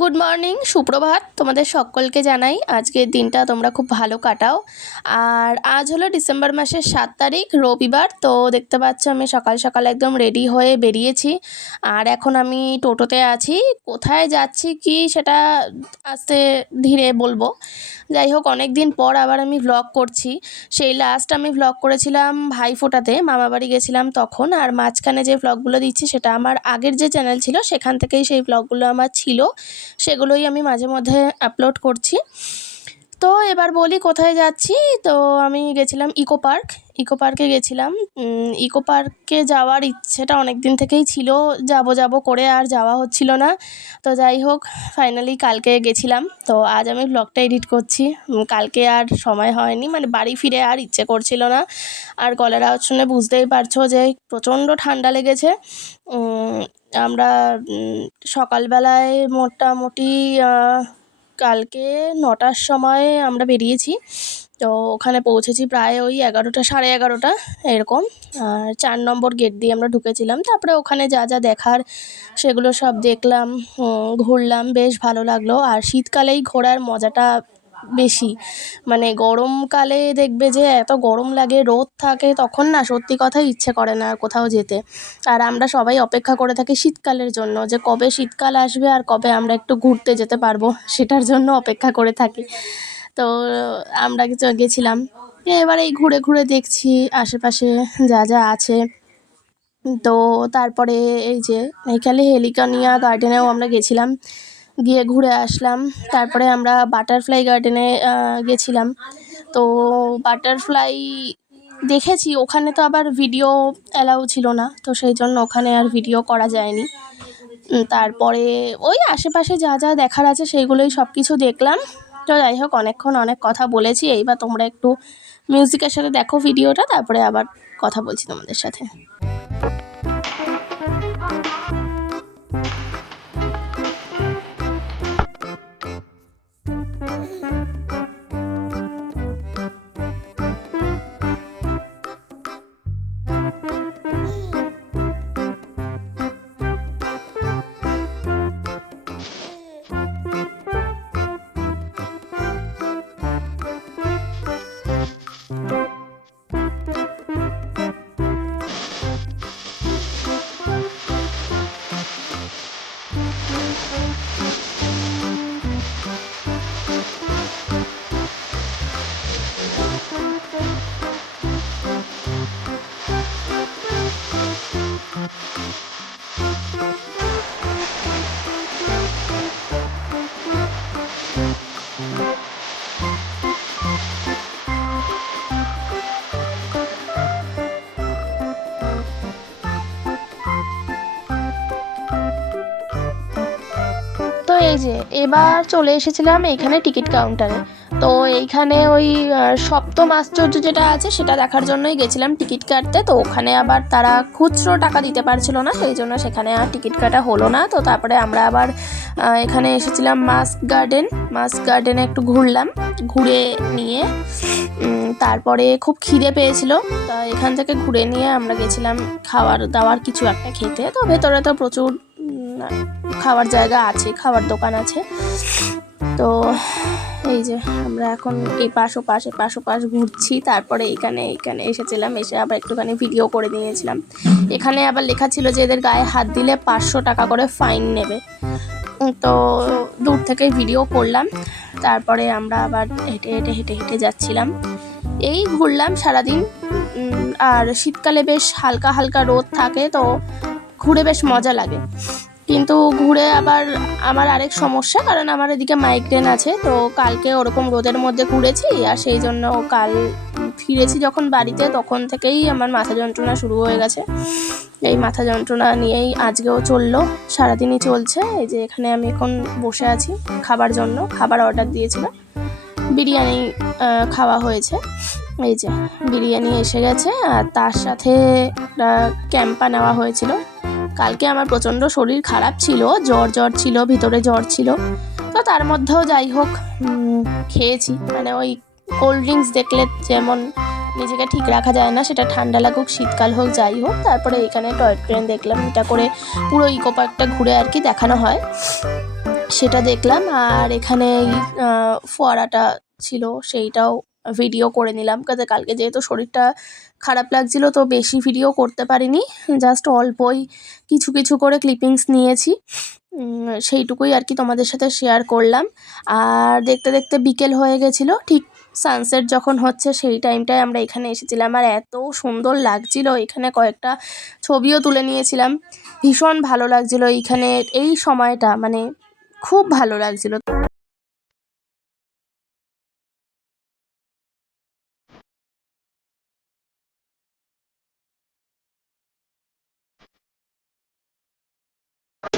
Good morning, সুপ্রভাত তোমাদের সকলকে জানাই। আজকের দিনটা তোমরা খুব ভালো কাটাও। আর আজ হলো ডিসেম্বর মাসের 7 তারিখ, রবিবার। তো দেখতে পাচ্ছ আমি সকাল সকাল একদম রেডি হয়ে বেরিয়েছি। আর এখন আমি টোটোতে আছি। কোথায় যাচ্ছি কি সেটা আস্তে ধীরে বলবো। যাই হোক, অনেক দিন পর আবার আমি ভ্লগ করছি। সেই লাস্ট আমি ভ্লগ করেছিলাম ভাইফোঁটাতে, মামাবাড়ি গেছিলাম তখন। আর মাঝখানে যে ভ্লগগুলো দিচ্ছি সেটা আমার আগের যে চ্যানেল ছিল সেখান থেকেই সেই ভ্লগগুলো আমার ছিল, সেগুলোই আমি মাঝে মধ্যে আপলোড করছি। তো এবার বলি কোথায় যাচ্ছি। তো আমি গেছিলাম ইকো পার্কে গেছিলাম। ইকো পার্কে যাওয়ার ইচ্ছেটা অনেক দিন থেকেই ছিল, যাব করে আর যাওয়া হচ্ছিল না। তো যাই হোক, ফাইনালি কালকে গেছিলাম। তো আজ আমি ব্লগটা এডিট করছি। কালকে আর সময় হয়নি, মানে বাড়ি ফিরে আর ইচ্ছে করছিল না। আর গলার আওয়াজ শুনে বুঝতেই পারছো যে প্রচণ্ড ঠান্ডা লেগেছে। আমরা সকালবেলায় মোটামুটি কালকে 9টার সময় আমরা বেরিয়েছি। তো ওখানে পৌঁছেছি প্রায় ওই 11টা, সাড়ে 11টা এরকম। আর 4 নম্বর গেট দিয়ে আমরা ঢুকেছিলাম। তারপরে ওখানে যা যা দেখার সেগুলো সব দেখলাম, ঘুরলাম, বেশ ভালো লাগলো। আর শীতকালেই ঘোরার মজাটা বেশি। মানে গরমকালে দেখবে যে এত গরম লাগে, রোদ থাকে, তখন না সত্যি কথাই ইচ্ছে করে না আর কোথাও যেতে। আর আমরা সবাই অপেক্ষা করে থাকি শীতকালের জন্য, যে কবে শীতকাল আসবে আর কবে আমরা একটু ঘুরতে যেতে পারবো, সেটার জন্য অপেক্ষা করে থাকি। তো আমরা গেছিলাম। এবার এই ঘুরে ঘুরে দেখছি আশেপাশে যা যা আছে। তো তারপরে এই যে এইখানে হেলিকানিয়া গার্ডেনেও আমরা গেছিলাম, গিয়ে ঘুরে আসলাম। তারপরে আমরা বাটারফ্লাই গার্ডেনে গেছিলাম। তো বাটারফ্লাই দেখেছি, ওখানে তো আবার ভিডিও অ্যালাউ ছিল না, তো সেই জন্য ওখানে আর ভিডিও করা যায়নি। তারপরে ওই আশেপাশে যা যা দেখার আছে সেইগুলোই সব কিছু দেখলাম। তো যাই হোক, অনেকক্ষণ অনেক কথা বলেছি। এইবার তোমরা একটু মিউজিকের সাথে দেখো ভিডিওটা, তারপরে আবার কথা বলছি তোমাদের সাথে। তো এই যে এবার চলে এসেছিলাম এইখানে টিকিট কাউন্টারে। তো এইখানে ওই সপ্তম আশ্চর্য যেটা আছে সেটা দেখার জন্যই গেছিলাম টিকিট কাটতে। তো ওখানে আবার তারা খুচরো টাকা দিতে পারছিল না, সেই জন্য সেখানে আর টিকিট কাটা হলো না। তো তারপরে আমরা আবার এখানে এসেছিলাম মাস্ক গার্ডেনে একটু ঘুরলাম। ঘুরে নিয়ে তারপরে খুব খিদে পেয়েছিল, তা এখান থেকে ঘুরে নিয়ে আমরা গেছিলাম খাওয়ার দাওয়ার কিছু একটা খেতে। তো ভেতরে তো প্রচুর খাওয়ার জায়গা আছে, খাওয়ার দোকান আছে। তো এই যে আমরা এখন এই পাশ ঘুরছি। তারপরে এইখানে এসেছিলাম, এসে আবার একটুখানি ভিডিও করে নিয়েছিলাম। এখানে আবার লেখা ছিল যে এদের গায়ে হাত দিলে 500 টাকা করে ফাইন নেবে। তো দূর থেকেই ভিডিও করলাম। তারপরে আমরা আবার হেঁটে যাচ্ছিলাম। এই ঘুরলাম সারাদিন। আর শীতকালে বেশ হালকা হালকা রোদ থাকে, তো ঘুরে বেশ মজা লাগে। কিন্তু ঘুরে আবার আমার আরেক সমস্যা, কারণ আমার এদিকে মাইগ্রেন আছে। তো কালকে ওরকম রোদের মধ্যে ঘুরেছি, আর সেই জন্য কাল ফিরেছি যখন বাড়িতে, তখন থেকেই আমার মাথা যন্ত্রণা শুরু হয়ে গেছে। এই মাথা যন্ত্রণা নিয়েই আজকেও চললো, সারাদিনই চলছে। এই যে এখানে আমি এখন বসে আছি খাবার জন্য, খাবার অর্ডার দিয়েছিলাম, বিরিয়ানি খাওয়া হয়েছে। এই যে বিরিয়ানি এসে গেছে, আর তার সাথে ক্যাম্পা নেওয়া হয়েছিল। কালকে আমার প্রচণ্ড শরীর খারাপ ছিল, জ্বর ছিল, ভিতরে জ্বর ছিল। তো তার মধ্যেও যাই হোক খেয়েছি। মানে ওই কোল্ড ড্রিঙ্কস দেখলে যেমন নিজেকে ঠিক রাখা যায় না, সেটা ঠান্ডা লাগুক শীতকাল হোক যাই হোক। তারপরে এখানে টয় ট্রেন দেখলাম, এটা করে পুরো ইকো পার্কটা ঘুরে আর কি দেখানো হয়। সেটা দেখলাম। আর এখানে এই ফোয়ারাটা ছিল সেইটাও ভিডিও করে নিলাম। কালকে যেহেতু শরীরটা খারাপ লাগছিল তো বেশি ভিডিও করতে পারিনি। জাস্ট অল্পই কিছু, কিছু করে ক্লিপিংস নিয়েছি। সেইটুকুই আর কি তোমাদের সাথে শেয়ার করলাম। আর দেখতে, দেখতে বিকেল হয়ে গেছিলো। ঠিক সানসেট যখন হচ্ছে সেই টাইমটায় আমরা এখানে এসেছিলাম। আর এত সুন্দর লাগছিল, এখানে কয়েকটা ছবিও তুলে নিয়েছিলাম। ভীষণ ভালো লাগছিল এইখানে এই সময়টা, মানে খুব ভালো লাগছিল।